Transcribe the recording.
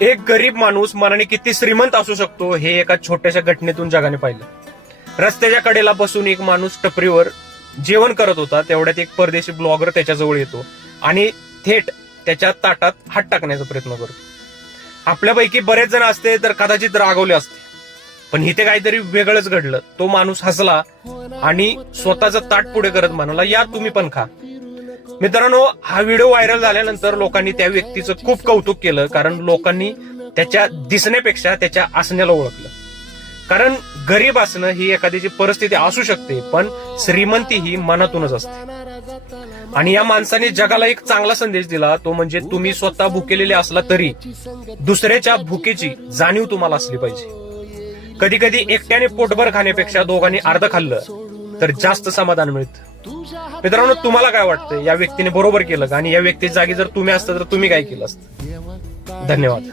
एक गरीब माणूस मनाने किती श्रीमंत असू शकतो हे एका छोट्याशा घटनेतून जगाने पाहिलं. रस्त्याच्या कडेला बसून एक माणूस टपरीवर जेवण करत होता, तेवढ्यात एक परदेशी ब्लॉगर त्याच्याजवळ येतो आणि थेट त्याच्या ताटात हात टाकण्याचा प्रयत्न करतो. आपल्यापैकी बरेच जण असते तर कदाचित रागवले असते, पण इथे काहीतरी वेगळंच घडलं. तो माणूस हसला आणि स्वतःचं ताट पुढे करत म्हणाला, या तुम्ही पण खा. मित्रांनो, हा व्हिडिओ व्हायरल झाल्यानंतर लोकांनी त्या व्यक्तीचं खूप कौतुक केलं, कारण लोकांनी त्याच्या दिसण्यापेक्षा त्याच्या असण्याला ओळखलं. कारण गरीब असणं ही एखाद्याची परिस्थिती असू शकते, पण श्रीमंती ही मनातूनच असते. आणि या माणसाने जगाला एक चांगला संदेश दिला, तो म्हणजे तुम्ही स्वतः भुकेलेले असला तरी दुसऱ्याच्या भुकेची जाणीव तुम्हाला असली पाहिजे. कधी कधी एकट्याने पोटभर खाण्यापेक्षा दोघांनी अर्ध खाल्लं तर जास्त समाधान मिळतं. मित्रांनो, तुम्हाला काय वाटतं, या व्यक्तीने बरोबर केलं का? आणि या व्यक्तीच्या जागी जर तुम्ही असता तर तुम्ही काय केलं असतं? धन्यवाद.